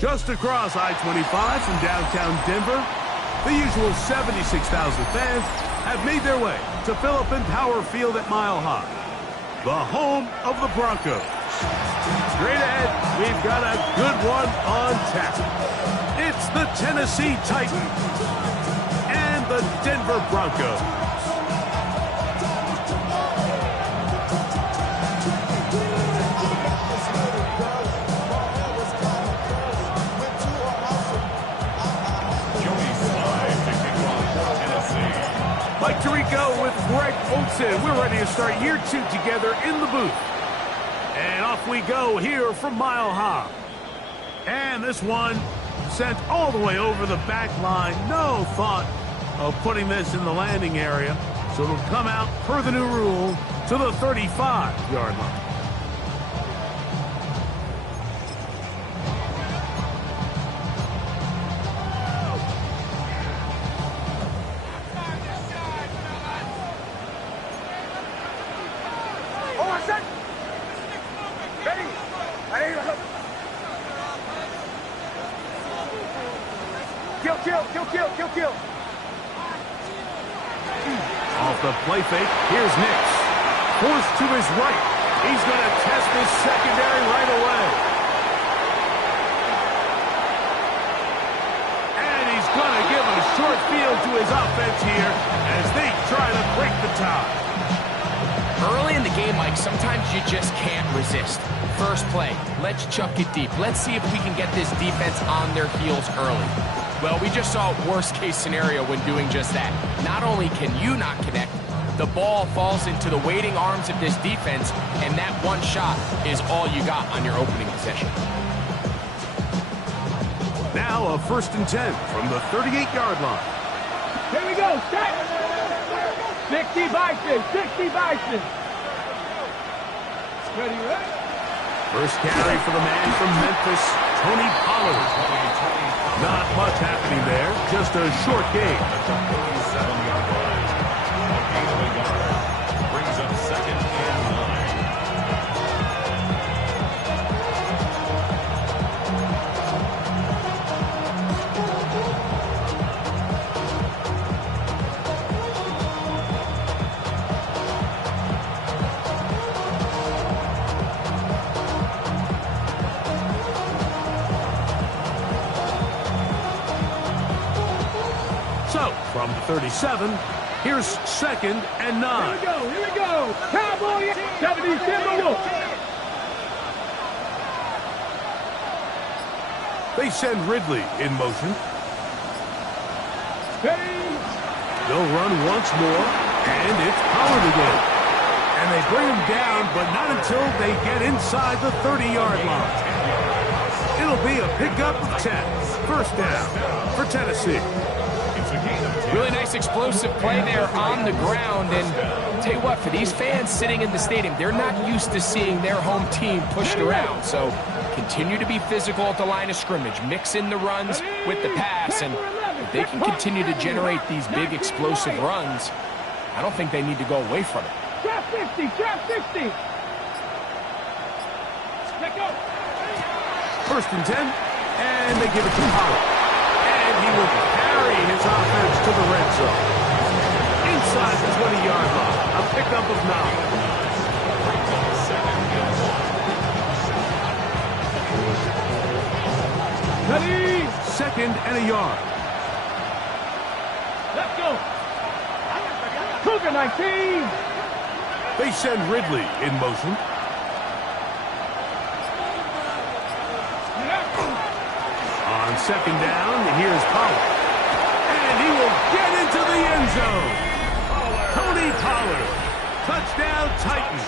Just across I-25 from downtown Denver, the usual 76,000 fans have made their way to Philip Power Field at Mile High, the home of the Broncos. Straight ahead, we've got a good one on tap. It's the Tennessee Titans and the Denver Broncos. Mike Tirico with Greg Olsen. We're ready to start year 2 together in the booth. And off we go here from Mile High. And this one sent all the way over the back line. No thought of putting this in the landing area. So it'll come out, per the new rule, to the 35-yard line. Kill. Off the play fake, here's Nix. Forced to his right. He's going to test this secondary right away. And he's going to give a short field to his offense here as they try to break the tie. Early in the game, Mike, sometimes you just can't resist. First play, let's chuck it deep. Let's see if we can get this defense on their heels early. Well, we just saw worst-case scenario when doing just that. Not only can you not connect, the ball falls into the waiting arms of this defense, and that one shot is all you got on your opening possession. Now a 1st and 10 from the 38-yard line. Here we go, set! 60 Bison, 60 Bison. Ready, right? First carry for the man from Memphis, Tony Pollard. Not much happening there, just a short gain. 7-yard line. A gain of a yard. Brings up 2nd and 37. Here's 2nd and 9. Here we go. Cowboy 70 Timberwolves. They send Ridley in motion. They'll run once more, and it's Pollard again. And they bring him down, but not until they get inside the 30-yard line. It'll be a pickup of 10. First down for Tennessee. Really nice explosive play there on the ground. And I'll tell you what, for these fans sitting in the stadium, they're not used to seeing their home team pushed around. So continue to be physical at the line of scrimmage. Mix in the runs with the pass. And if they can continue to generate these big explosive runs, I don't think they need to go away from it. Trap 60, trap 60. Let go. 1st and 10, and they give it to Pollard. And he will carry his offense to the red zone. Inside the 20-yard line, a pickup of 9. Ready. 2nd and a yard. Let's go. Cougar 19. They send Ridley in motion. second down. Here's Pollard. And he will get into the end zone. Tony Pollard. Touchdown, Titans.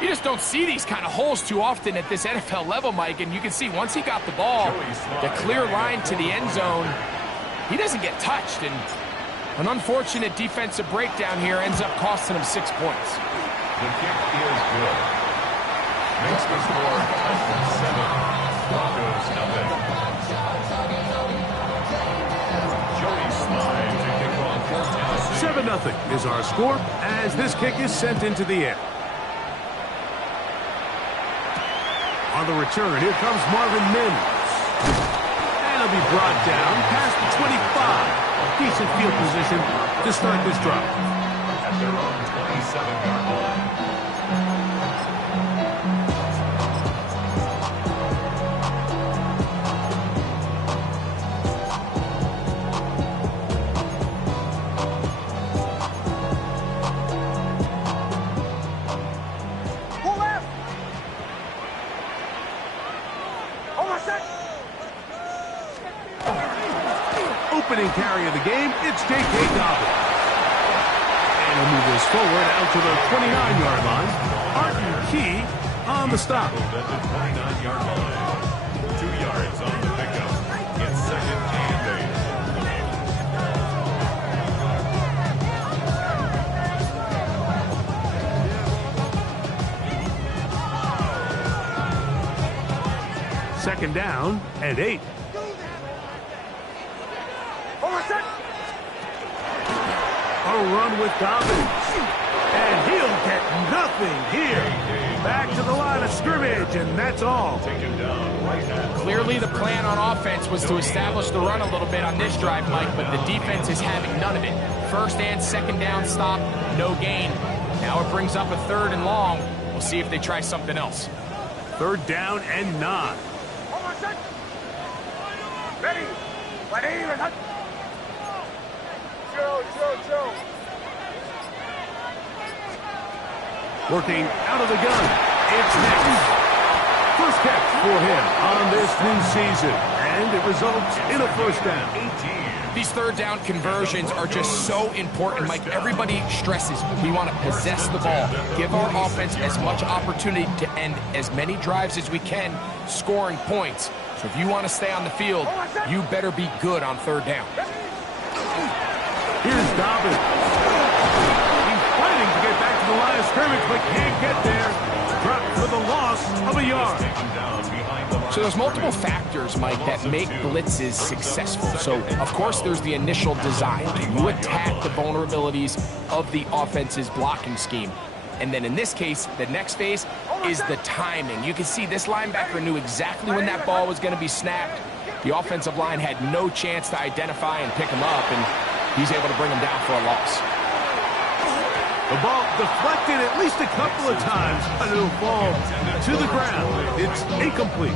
You just don't see these kind of holes too often at this NFL level, Mike, and you can see once he got the ball, the clear line to the end zone, he doesn't get touched, and an unfortunate defensive breakdown here ends up costing him 6 points. The kick is good. Makes the score 7. Broncos nothing. Joey Slide to kick off for Tennessee. 7-0 is our score as this kick is sent into the air. On the return, here comes Marvin Mims. And he'll be brought down past the 25. Decent field position to start this drive. At their own 27-yard line. Opening carry of the game, it's J.K. Dobbins. And he'll move this forward out to the 29-yard line. Arden Key on the stop. At the 29-yard line. 2 yards on the pickup. It's 2nd and 8. Second down and 8. A run with Dobbins. And he'll get nothing here. Back to the line of scrimmage, and that's all. Take him down right now. Clearly the plan on offense was to establish the run a little bit on this drive, Mike, but the defense is having none of it. First and second down stop, no gain. Now it brings up a 3rd and long. We'll see if they try something else. 3rd down and 9. Ready. Chill. Working out of the gun. It's next. First catch for him on this new season. And it results in a first down. 18. These 3rd down conversions are just so important, Mike. Everybody stresses we want to possess the ball, give our offense as much opportunity to end as many drives as we can, scoring points. So if you want to stay on the field, you better be good on 3rd down. Here's Dobbins. He's fighting to get back to the line of scrimmage, but can't get there. Dropped for the loss of a yard. So there's multiple factors, Mike, that make blitzes successful. So, of course, there's the initial design. You attack the vulnerabilities of the offense's blocking scheme. And then in this case, the next phase is the timing. You can see this linebacker knew exactly when that ball was going to be snapped. The offensive line had no chance to identify and pick him up, and he's able to bring him down for a loss. The ball deflected at least a couple of times, and it'll fall to the ground. It's incomplete.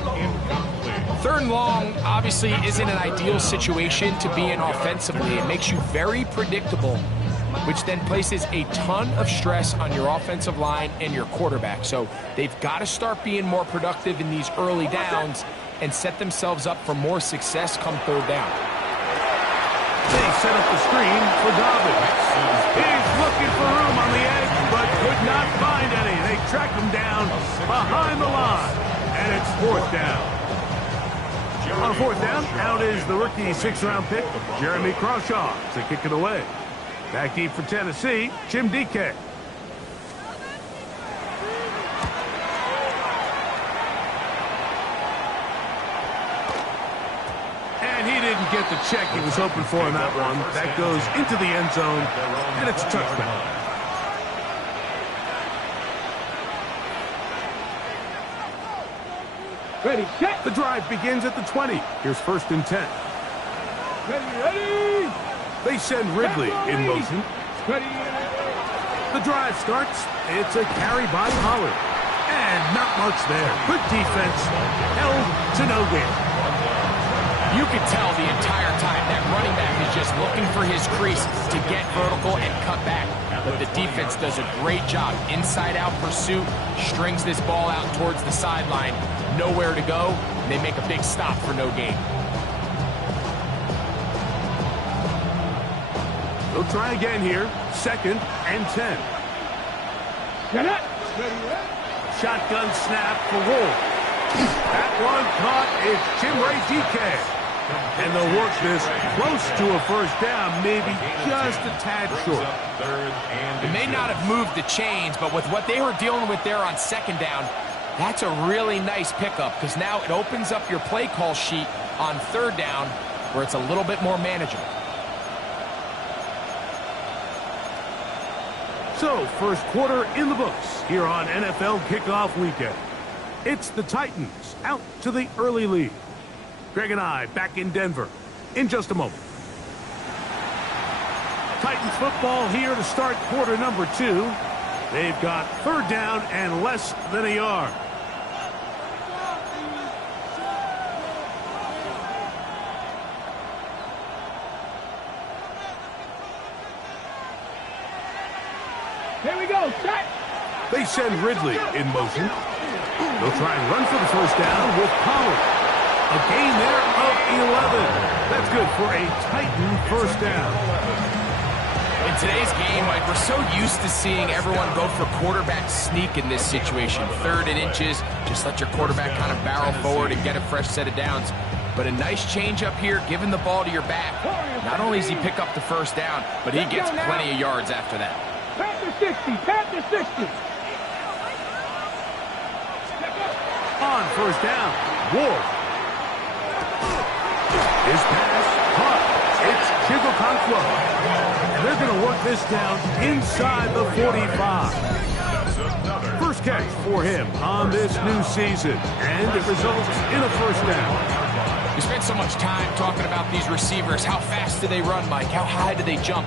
3rd and long obviously isn't an ideal situation to be in offensively. It makes you very predictable, which then places a ton of stress on your offensive line and your quarterback. So they've got to start being more productive in these early downs and set themselves up for more success come 3rd down. They set up the screen for Dobbins. He's looking for room on the edge, but could not find any. They track him down behind the line, and it's 4th down. On 4th down, out is the rookie 6th-round pick, Jeremy Crawshaw, to kick it away. Back deep for Tennessee, Jim DK. And he didn't get the check he was hoping for in that one. That goes into the end zone, and it's a touchdown. Ready, set. The drive begins at the 20. Here's 1st and 10. Ready. They send Ridley in motion. Ready. The drive starts. It's a carry by Pollard. And not much there. Good defense. Held to no gain. You could tell the entire time that running back is just looking for his crease to get vertical and cut back. but the defense does a great job. Inside-out pursuit, strings this ball out towards the sideline. Nowhere to go, and they make a big stop for no gain. They'll try again here. 2nd and 10. Get it. Shotgun snap for Wolf. That one caught. It's Chimray DK. And they'll work this close to a first down, maybe just a tad short. They may not have moved the chains, but with what they were dealing with there on 2nd down, that's a really nice pickup because now it opens up your play call sheet on 3rd down where it's a little bit more manageable. So, first quarter in the books here on NFL Kickoff Weekend. It's the Titans out to the early lead. Greg and I back in Denver in just a moment. Titans football here to start quarter number 2. They've got 3rd down and less than a yard. Here we go. Set. They send Ridley in motion. They'll try and run for the first down with Pollard. A gain there of 11. That's good for a Titan first down. In today's game, Mike, we're so used to seeing everyone go for quarterback sneak in this situation. 3rd and inches, just let your quarterback kind of barrel forward and get a fresh set of downs. But a nice change up here, giving the ball to your back. Not only does he pick up the first down, but he gets plenty of yards after that. Panther 60. Panther 60. On first down, Ward. His pass caught. It's Chigokonkwo. And they're going to work this down inside the 45. First catch for him on this new season. And it results in a first down. We spent so much time talking about these receivers. How fast do they run, Mike? How high do they jump?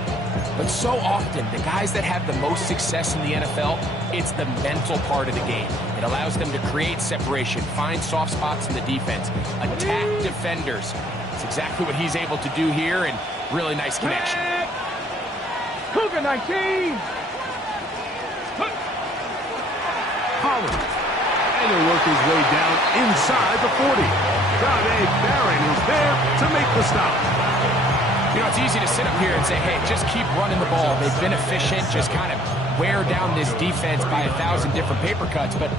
But so often, the guys that have the most success in the NFL, it's the mental part of the game. It allows them to create separation, find soft spots in the defense, attack defenders. It's exactly what he's able to do here, and really nice connection. Cougar 19. Pollard. And he'll work his way down inside the 40. Dave Barron is there to make the stop. You know, it's easy to sit up here and say, hey, just keep running the ball. They've been efficient, just kind of wear down this defense by 1,000 different paper cuts. But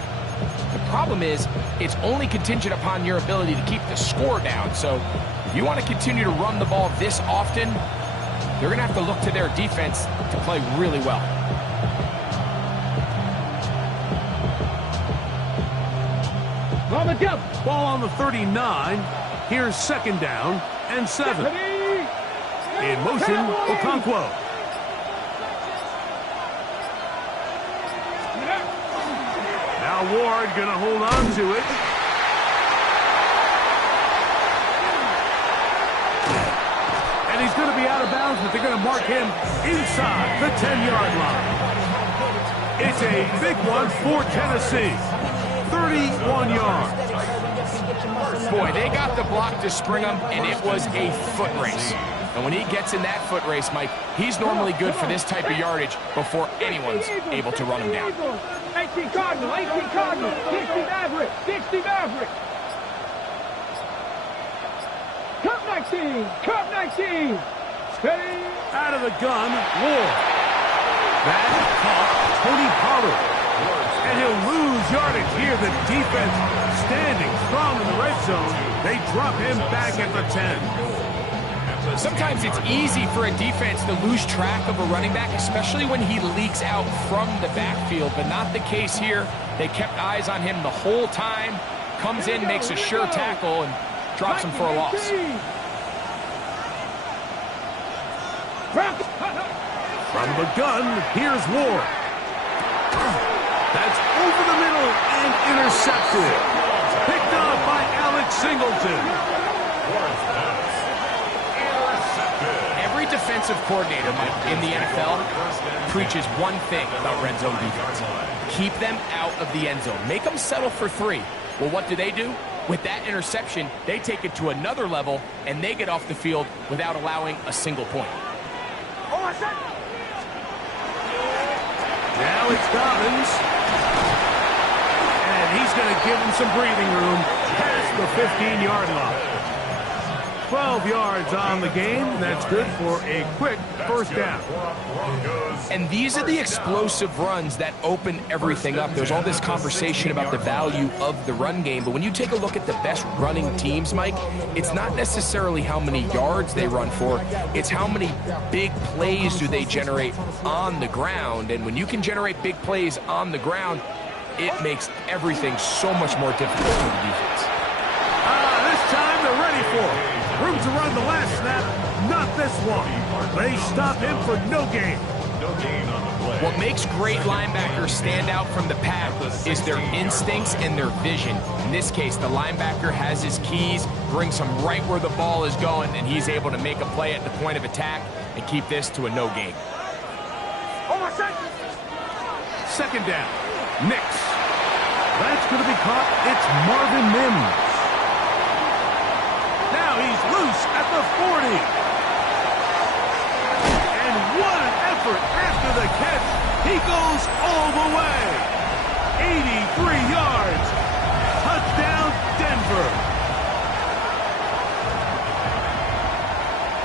the problem is, it's only contingent upon your ability to keep the score down. So if you want to continue to run the ball this often, they're going to have to look to their defense to play really well. On the jump. Ball on the 39. Here's 2nd down and 7. In motion, Okonkwo. Now Ward going to hold on to it. And he's going to be out of bounds, but they're going to mark him inside the 10-yard line. It's a big one for Tennessee. 31 yards. Boy, they got the block to spring him, and it was a foot race. And when he gets in that foot race, Mike, he's normally good for this type of yardage before anyone's able to run him down. 18 Cardinal, 18 Cardinal, 60 Maverick, 60 Maverick. Cup 19, Cup 19. Steady. Out of the gun, Ward. That caught Tony Pollard. And he'll lose yardage here. The defense standing strong in the red zone. They drop him back at the 10. Sometimes it's easy for a defense to lose track of a running back, especially when he leaks out from the backfield, but not the case here. They kept eyes on him the whole time. Comes in, makes a sure tackle, and drops him for a loss. From the gun, here's Ward. That's over the middle and intercepted. Picked up by Alex Singleton. Every defensive coordinator, Mike, in the NFL preaches one thing about red zone defense. Keep them out of the end zone. Make them settle for 3. Well, what do? With that interception, they take it to another level, and they get off the field without allowing a single point. Now it's Dobbins. And he's going to give him some breathing room past the 15-yard line. 12 yards on the game. That's good for a quick first down. And these are the explosive runs that open everything up. There's all this conversation about the value of the run game, but when you take a look at the best running teams, Mike, it's not necessarily how many yards they run for, it's how many big plays do they generate on the ground. And when you can generate big plays on the ground, it makes everything so much more difficult for the defense. This time they're ready for it. Room to run the last snap, not this one. They stop him for no gain. No gain on the play. What makes great linebackers stand out from the pack is their instincts and their vision. In this case, the linebacker has his keys, brings him right where the ball is going, and he's able to make a play at the point of attack and keep this to a no gain. Second down. Nix. That's going to be caught. It's Marvin Mims. Now he's loose at the 40. And what an effort after the catch. He goes all the way. 83 yards. Touchdown, Denver.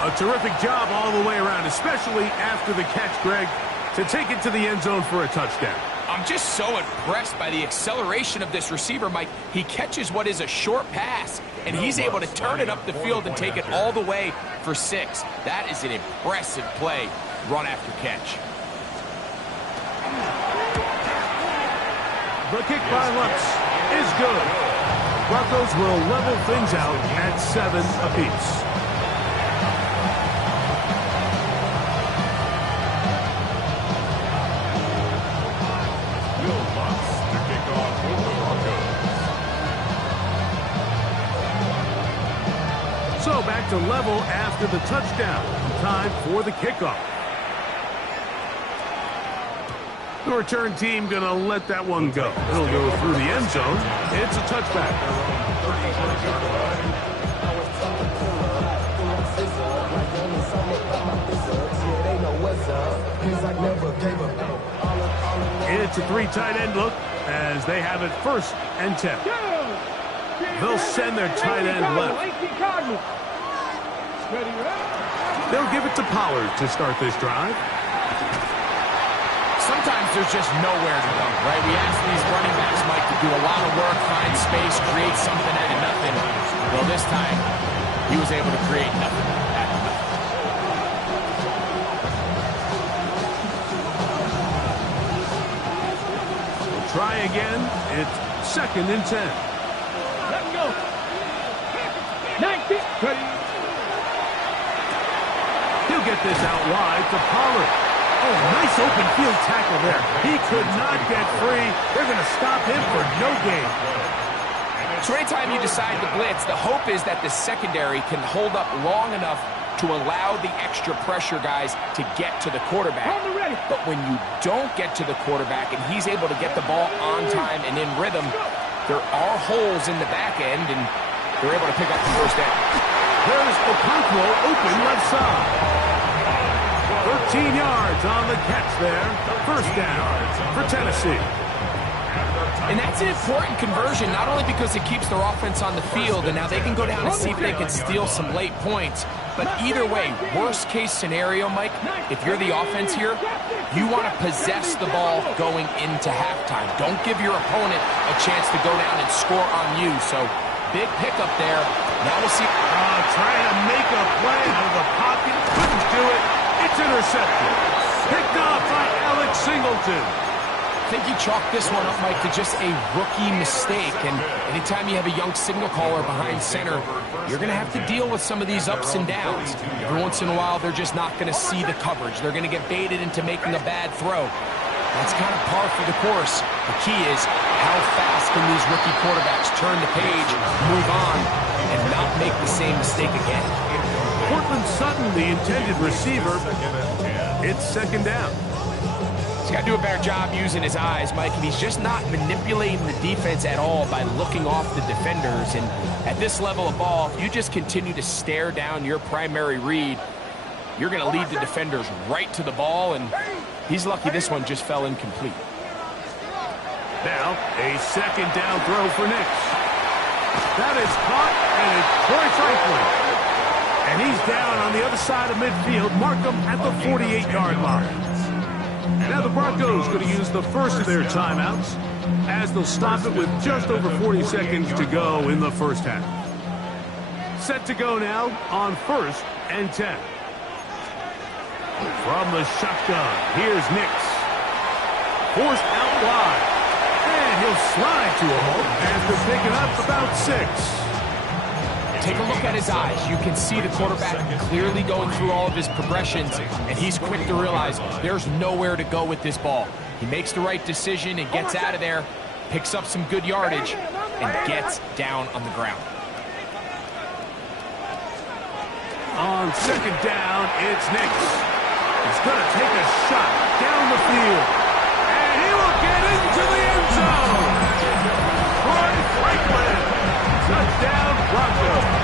A terrific job all the way around, especially after the catch, Greg, to take it to the end zone for a touchdown. I'm just so impressed by the acceleration of this receiver, Mike. He catches what is a short pass, and he's able to turn it up the field and take it all the way for 6. That is an impressive play, run after catch. The kick by Lutz is good. Broncos will level things out at 7 apiece. So back to level after the touchdown. Time for the kickoff. The return team going to let that one go. It'll go through the end zone. It's a touchback. It's a 3 tight end look as they have it 1st and 10. They'll send their tight end left. They'll give it to Pollard to start this drive. Sometimes there's just nowhere to go, right? We ask these running backs, Mike, to do a lot of work, find space, create something out of nothing. Well, this time, he was able to create nothing out of nothing. We'll try again. It's 2nd and 10. Let's go. 19. He'll get this out wide to Pollard. Oh, nice open field tackle there. He could not get free. They're going to stop him for no gain. So anytime you decide to blitz, the hope is that the secondary can hold up long enough to allow the extra pressure guys to get to the quarterback. But when you don't get to the quarterback and he's able to get the ball on time and in rhythm, there are holes in the back end, and they're able to pick up the first down. There's Okonkwo open left side. 13 yards on the catch there. First down for Tennessee. And that's an important conversion, not only because it keeps their offense on the field, and now they can go down and see if they can steal some late points. But either way, worst case scenario, Mike, if you're the offense here, you want to possess the ball going into halftime. Don't give your opponent a chance to go down and score on you. So big pickup there. Now we'll see. Trying to make a play out of the pocket. Couldn't do it. It's intercepted. Picked off by Alex Singleton. I think you chalk this one up, Mike, to just a rookie mistake. And anytime you have a young signal caller behind center, you're going to have to deal with some of these ups and downs. Every once in a while, they're just not going to see the coverage. They're going to get baited into making a bad throw. That's kind of par for the course. The key is how fast can these rookie quarterbacks turn the page, move on, and not make the same mistake again. Cortland Sutton, the intended receiver. It's 2nd down. He's got to do a better job using his eyes, Mike, and he's just not manipulating the defense at all by looking off the defenders. And at this level of ball, if you just continue to stare down your primary read, you're going to lead the defenders right to the ball, and He's lucky this one just fell incomplete. Now, a second down throw for Nix. That is caught, and it's Troy Franklin. And he's down on the other side of midfield. Mark him at the 48-yard line. Now the Broncos going to use the first of their timeouts as they'll stop it with just over 40 seconds to go in the first half. Set to go now on 1st and 10. From the shotgun, here's Nix. Forced out wide. And he'll slide to a halt after picking up about 6. Take a look at his eyes. You can see the quarterback clearly going through all of his progressions, and he's quick to realize there's nowhere to go with this ball. He makes the right decision and gets out of there, picks up some good yardage, and gets down on the ground. On 2nd down, it's Nix. He's going to take a shot down the field, and he will get into the end zone. Troy Franklin, touchdown Broncos.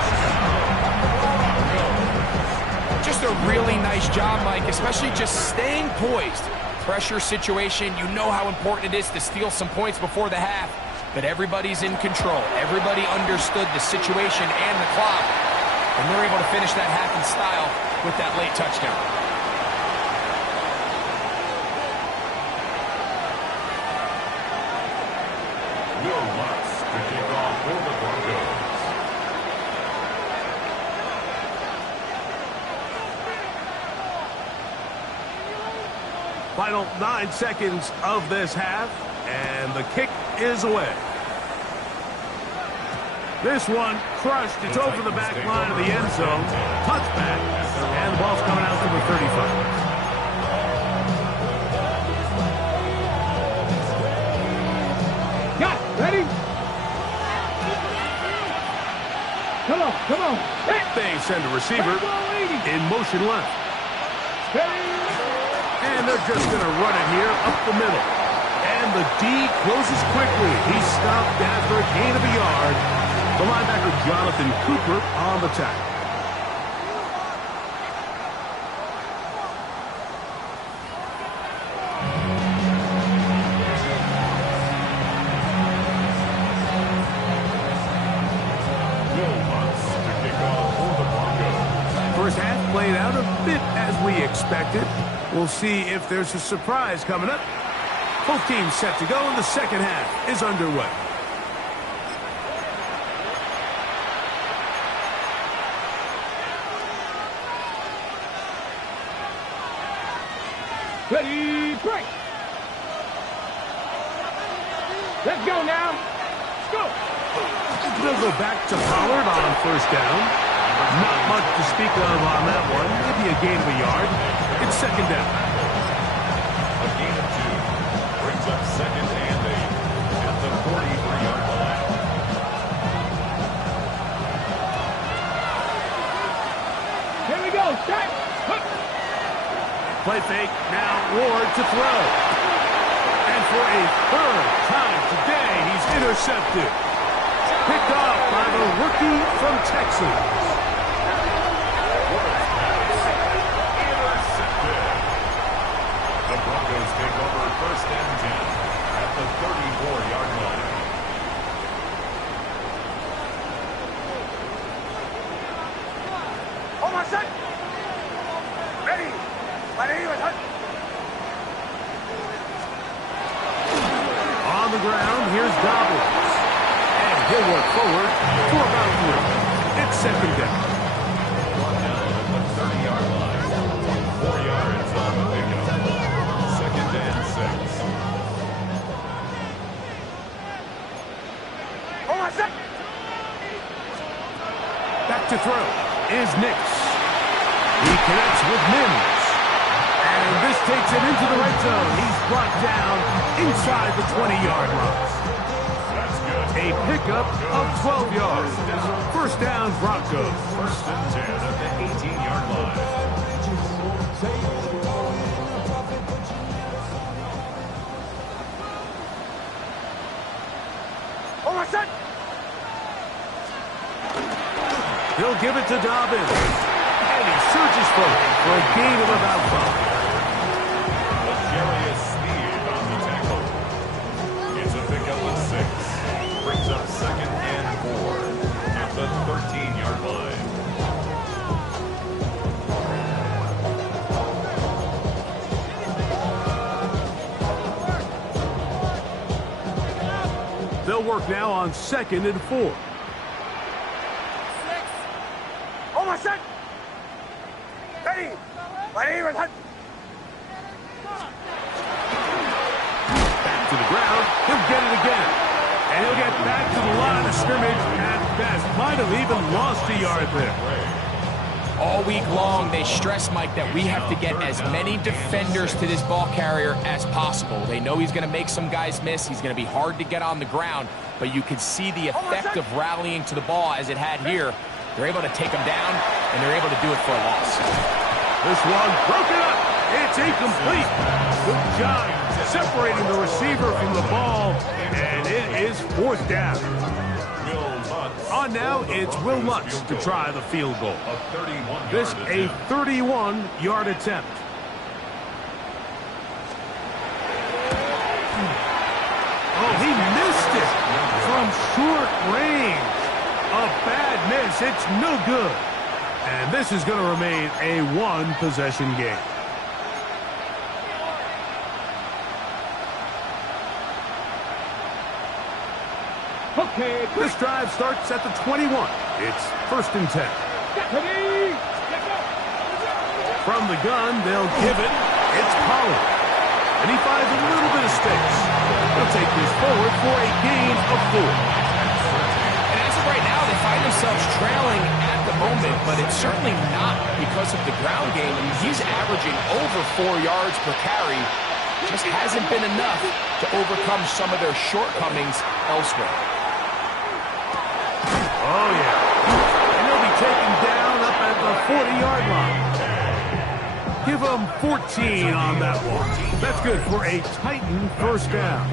Just a really nice job, Mike, especially just staying poised. Pressure situation, you know how important it is to steal some points before the half, but everybody's in control. Everybody understood the situation and the clock, and they're able to finish that half in style with that late touchdown. Will Lutz to kick off for the Broncos. Final 9 seconds of this half, and the kick is away. This one crushed. It's over the back line of the end zone. Touchback, and the ball's coming out to the 35. Ready? Come on, come on. They send a receiver in motion left. And they're just going to run it here up the middle. And the D closes quickly. He's stopped after a gain of a yard. The linebacker Jonathan Cooper on the tackle. First half played out a bit as we expected. We'll see if there's a surprise coming up. Both teams set to go, and the second half is underway. Ready, break. Let's go now. Let's go. They'll go back to Pollard on 1st down. Not much to speak of on that one. Maybe a gain of a yard. It's 2nd down. A gain of 2 brings up 2nd and 8 at the 43-yard line. Here we go. Set. Play fake. Now Ward to throw. And for a 3rd time today, he's intercepted. Picked off by the rookie from Texas. The Broncos take over 1st and 10 at the 34-yard line. Hold on, set. Ready. On the ground, here's Dobbins. And he'll work forward for about 3. It's 2nd down. Brought down at the 30-yard line. 4 yards on the pickup. 2nd and 6. Hold on, set. Back to throw is Nix. He connects with Mims. And this takes him into the red zone. He's brought down inside the 20-yard line. That's good. A pickup of 12 yards. 1st down, Broncos. 1st and 10 at the 18-yard line. Hold on, set. He'll give it to Dobbins. And he surges forward for a gain of about 5. The They'll work now on 2nd and 4. Oh, my son! Ready! Ready, ready! Back to the ground. He'll get it again. And he'll get back to the line of scrimmage at best. Might have even lost a yard there. All week long, they stress, Mike, that we have to get as many defenders to this ball carrier as possible. They know he's going to make some guys miss. He's going to be hard to get on the ground. But you can see the effect of rallying to the ball as it had here. They're able to take him down, and they're able to do it for a loss. This one broken up. It's incomplete. Good job separating the receiver from the ball, and it is 4th down. On now, it's Will Lutz to try the field goal. This a 31-yard attempt. Oh, he missed it from short range. A bad miss. It's no good. And this is going to remain a one-possession game. Okay, This drive starts at the 21. It's 1st and 10. From the gun, they'll give it. It's Pollard. And he finds a little bit of space. He'll take this forward for a gain of 4. And as of right now, they find themselves trailing at the moment, but it's certainly not because of the ground game. I mean, he's averaging over 4 yards per carry. Just hasn't been enough to overcome some of their shortcomings elsewhere. Oh, yeah. And he'll be taken down up at the 40-yard line. Give him 14 on that one. That's good for a Titan 1st down.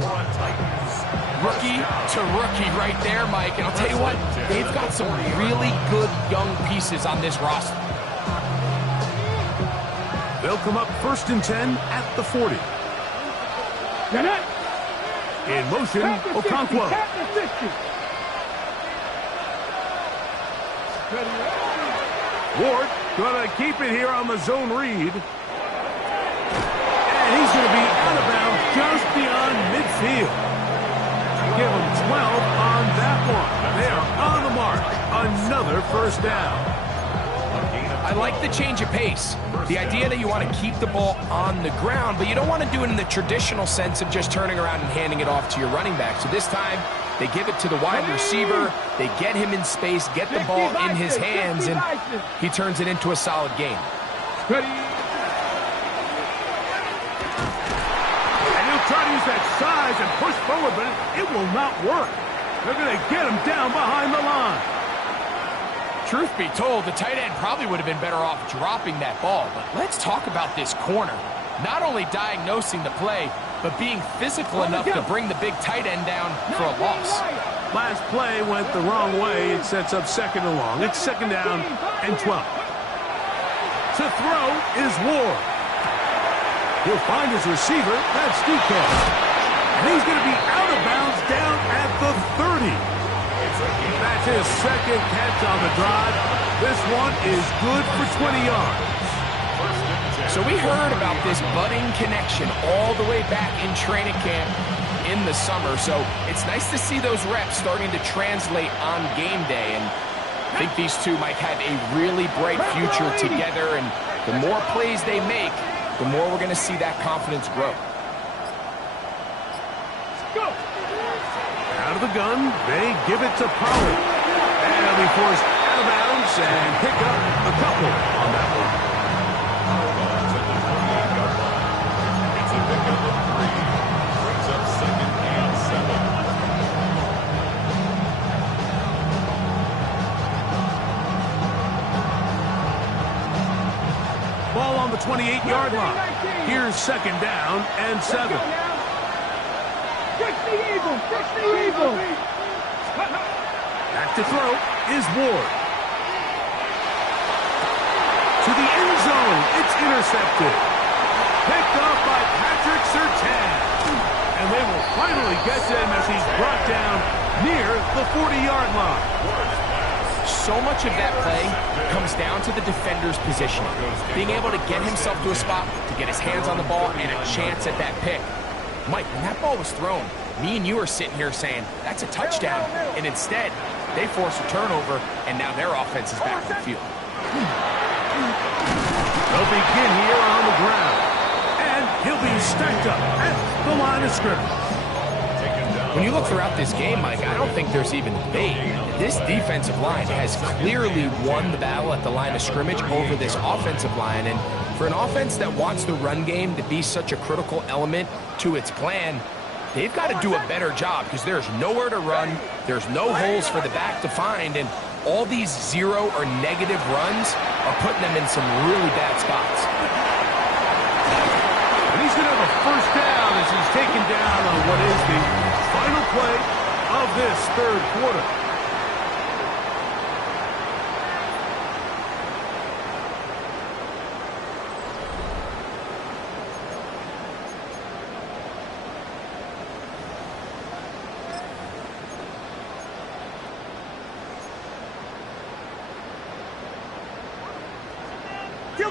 Rookie to rookie right there, Mike. And I'll tell you what, they've got some really good young pieces on this roster. They'll come up 1st and 10 at the 40. In motion, Okonkwo. Ward gonna keep it here on the zone read. And he's gonna be out of bounds just beyond midfield. Give him 12 on that one. They are on the mark. Another 1st down. I like the change of pace. The idea that you want to keep the ball on the ground, but you don't want to do it in the traditional sense of just turning around and handing it off to your running back. So this time, they give it to the wide receiver. They get him in space, get the ball in his hands, and he turns it into a solid game. And he'll try to use that size and push forward, but it will not work. They're going to get him down behind the line. Truth be told, the tight end probably would have been better off dropping that ball. But let's talk about this corner. Not only diagnosing the play, but being physical enough to bring the big tight end down for a loss. Last play went the wrong way. It sets up 2nd and long. It's 2nd down and 12. To throw is Ward. He'll find his receiver. That's DK. And he's going to be out of bounds down at the 30. That's his 2nd catch on the drive. This one is good for 20 yards. So we heard about this budding connection all the way back in training camp in the summer. So it's nice to see those reps starting to translate on game day. And I think these two might have a really bright future together. And the more plays they make, the more we're going to see that confidence grow. Out of the gun, they give it to Pollard. And he'll be forced out of bounds and pick up a couple on that one. It's a pickup of 3. Brings up 2nd and 7. Ball on the 28-yard line. Here's 2nd down and 7. Fix the Eagles! Fix the Eagles! Back to throw is Ward. To the end zone. It's intercepted. Picked off by Patrick Surtain. And they will finally get to him as he's brought down near the 40-yard line. So much of that play comes down to the defender's positioning. Being able to get himself to a spot, to get his hands on the ball, and a chance at that pick. Mike, when that ball was thrown, me and you are sitting here saying, that's a touchdown. And instead, they force a turnover, and now their offense is back on the field. They'll begin here on the ground. And he'll be stacked up at the line of scrimmage. When you look throughout this game, Mike, I don't think there's even debate. This defensive line has clearly won the battle at the line of scrimmage over this offensive line. And for an offense that wants the run game to be such a critical element to its plan, they've got to do a better job because there's nowhere to run, there's no holes for the back to find, and all these zero or negative runs are putting them in some really bad spots. And he's going to have a first down as he's taken down on what is the final play of this third quarter.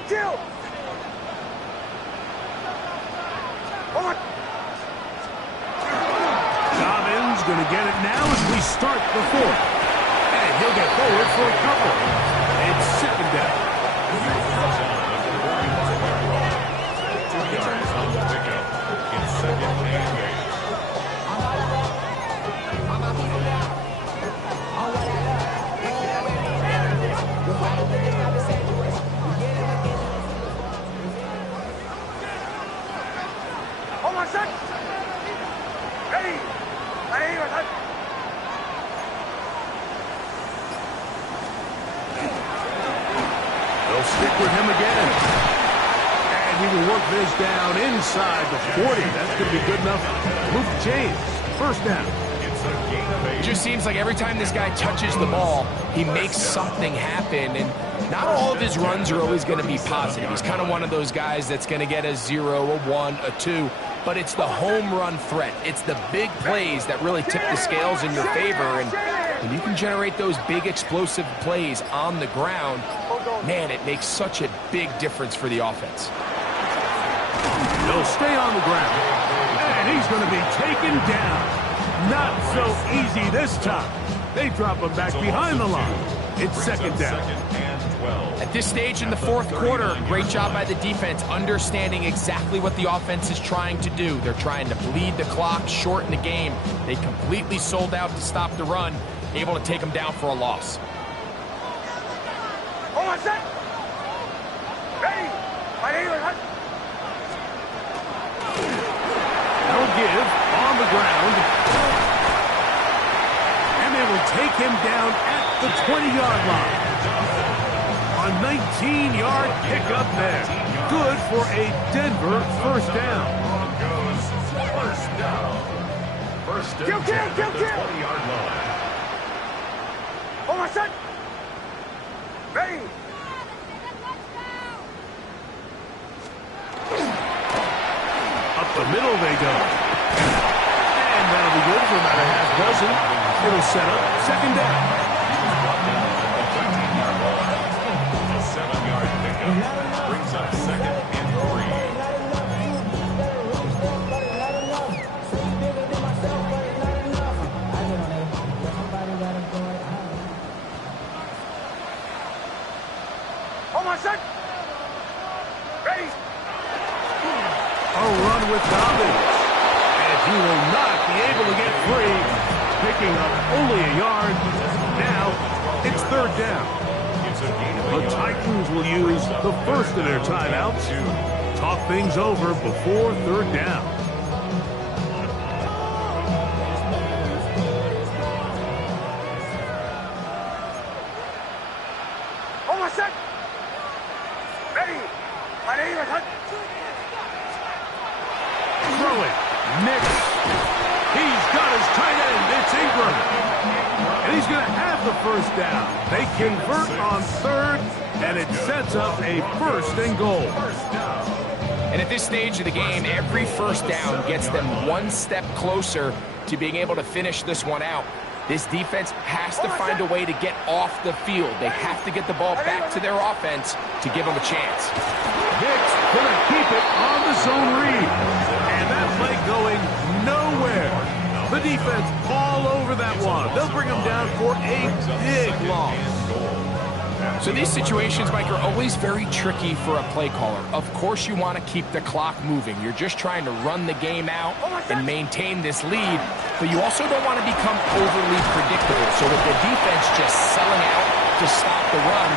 Kill! Dobbins going to get it now as we start the fourth. And he'll get forward for a couple. It's second down. 2 yards on the pickup. It's second and 8. They'll stick with him again. And he will work this down inside the 40. That's going to be good enough. Move the chains. First down. It just seems like every time this guy touches the ball, he makes something happen. And not all of his runs are always going to be positive. He's kind of one of those guys that's going to get a 0, a 1, a 2. But it's the home run threat. It's the big plays that really tip the scales in your favor. And when you can generate those big explosive plays on the ground, man, it makes such a big difference for the offense. He'll stay on the ground. And he's going to be taken down. Not so easy this time. They drop him back behind the line. It's second down. At this stage in the fourth quarter, great job by the defense understanding exactly what the offense is trying to do. They're trying to bleed the clock, shorten the game. They completely sold out to stop the run, able to take them down for a loss. Hold on, set. Ready. They'll give on the ground. And they will take him down at the 20-yard line. A 19-yard pickup there. Good for a Denver first down. First down. Kill. 20-yard line. Hold on, set. Ready. Up the middle they go. And that'll be good for about a half dozen. It'll set up second down. A 7-yard pickup brings up second and 3. Hold on, set. Ready. A run with Dobbins. And he will not be able to get free. Picking up only a yard. Now it's third down. The Titans will use the first of their timeouts to talk things over before third down. Hold on, set. Ready. Throw it. Nick. He's got his tight end. It's Ingram. And he's going to have the first down. They convert on third, and it sets up a first and goal. And at this stage of the game, every first down gets them one step closer to being able to finish this one out. This defense has to find a way to get off the field. They have to get the ball back to their offense to give them a chance. Hicks going to keep it on the zone read. And that play going nowhere. The defense all over that one. They'll bring them down for a big loss. So these situations, Mike, are always very tricky for a play caller. Of course you want to keep the clock moving. You're just trying to run the game out and maintain this lead, but you also don't want to become overly predictable. So with the defense just selling out to stop the run,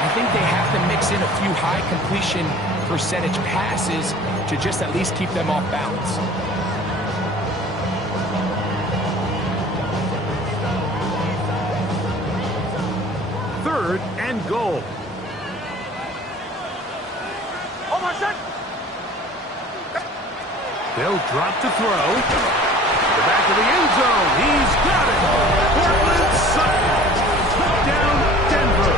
I think they have to mix in a few high completion percentage passes to just at least keep them off balance. Third and goal. They'll drop to throw. The back of the end zone. He's got it. Portland Sutton. Touchdown, Denver.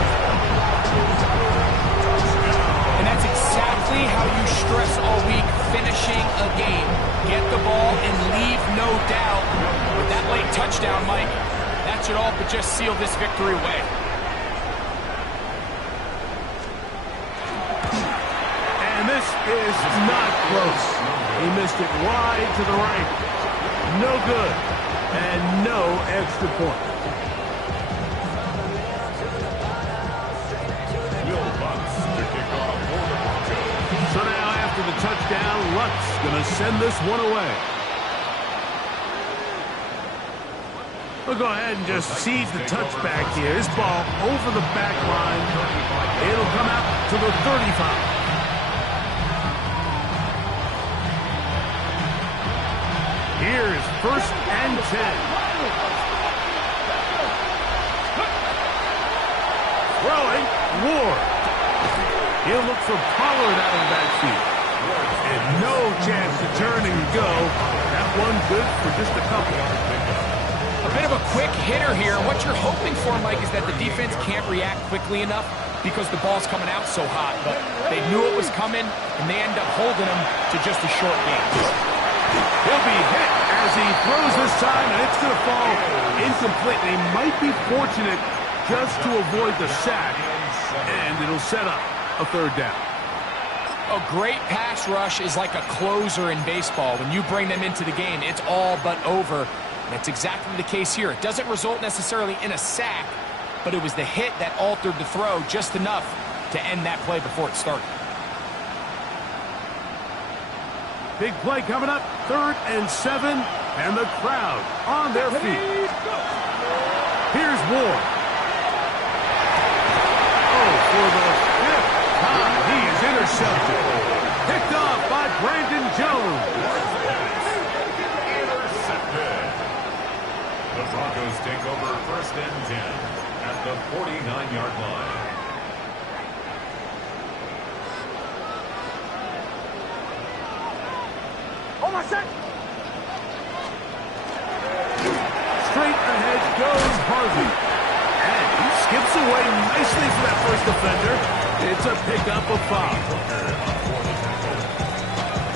And that's exactly how you stress all week finishing a game. Get the ball and leave no doubt. With that late touchdown, Mike, that should all but just seal this victory away. And this is not close. He missed it wide to the right. No good. And no extra point. So now after the touchdown, Luck's going to send this one away. We'll go ahead and just seize the touchback here. This ball over the back line. It'll come out to the 35. Here's first and 10. Throwing, Ward. He'll look for Pollard out of the backfield. And no chance to turn and go. That one good for just a couple. A bit of a quick hitter here. What you're hoping for, Mike, is that the defense can't react quickly enough because the ball's coming out so hot. But they knew it was coming, and they end up holding him to just a short game. He'll be hit as he throws this time, and it's going to fall incomplete. They might be fortunate just to avoid the sack, and it'll set up a third down. A great pass rush is like a closer in baseball. When you bring them into the game, it's all but over. That's exactly the case here. It doesn't result necessarily in a sack, but it was the hit that altered the throw just enough to end that play before it started. Big play coming up, 3rd and 7, and the crowd on their feet. Here's Ward. Oh, for the 5th time, he is intercepted. Picked off by Brandon Jones. Intercepted. The Broncos take over 1st and 10 at the 49-yard line. Straight ahead goes Harvey. And he skips away nicely for that first defender. It's a pickup of 5.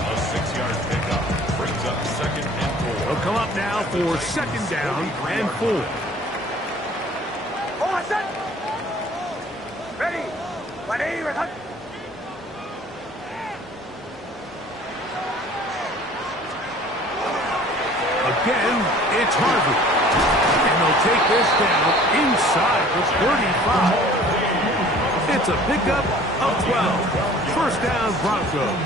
A 6-yard pickup brings up 2nd and 4. He'll come up now for 2nd down and 4. Again, it's Harvey. And they'll take this down inside the 35. It's a pickup of 12. First down, Broncos.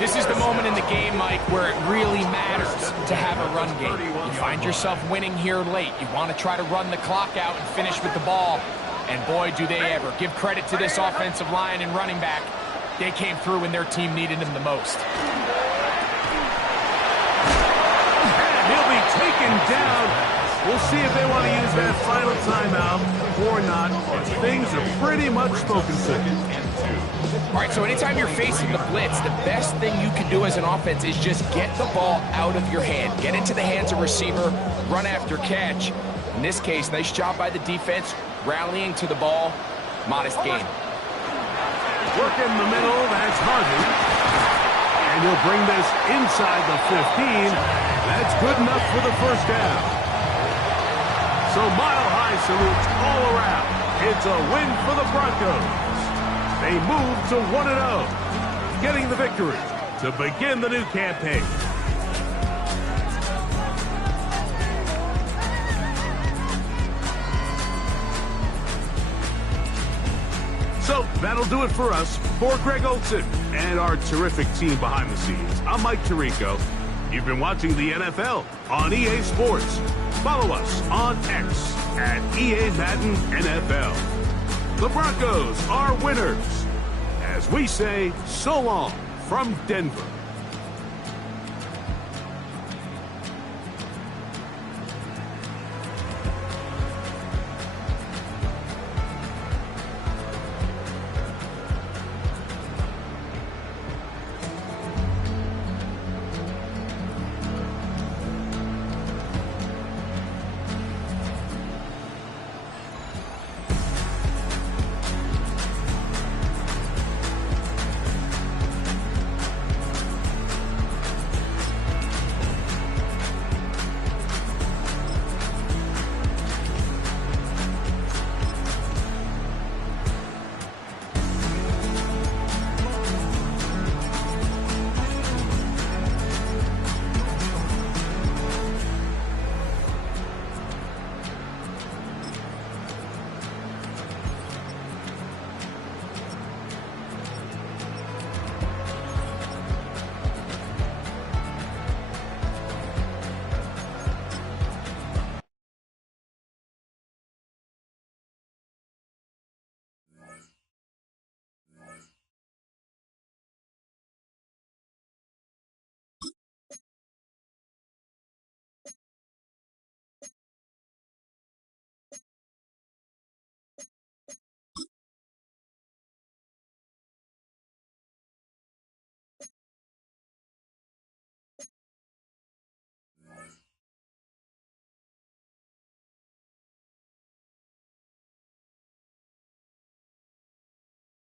This is the moment in the game, Mike, where it really matters to have a run game. You find yourself winning here late. You want to try to run the clock out and finish with the ball. And boy, do they ever. Give credit to this offensive line and running back. They came through when their team needed them the most. He'll be taken down. We'll see if they want to use that final timeout or not. Things are pretty much spoken to. All right, so anytime you're facing the blitz, the best thing you can do as an offense is just get the ball out of your hand. Get into the hands of receiver, run after catch. In this case, nice job by the defense, rallying to the ball. Modest gain. Work in the middle, that's Harvey. And he'll bring this inside the 15. That's good enough for the first down. So mile-high salutes all around. It's a win for the Broncos. They move to 1-0, getting the victory to begin the new campaign. That'll do it for us. For Greg Olson and our terrific team behind the scenes, I'm Mike Tirico. You've been watching the NFL on EA Sports. Follow us on X at EA Madden NFL. The Broncos are winners. As we say, so long from Denver.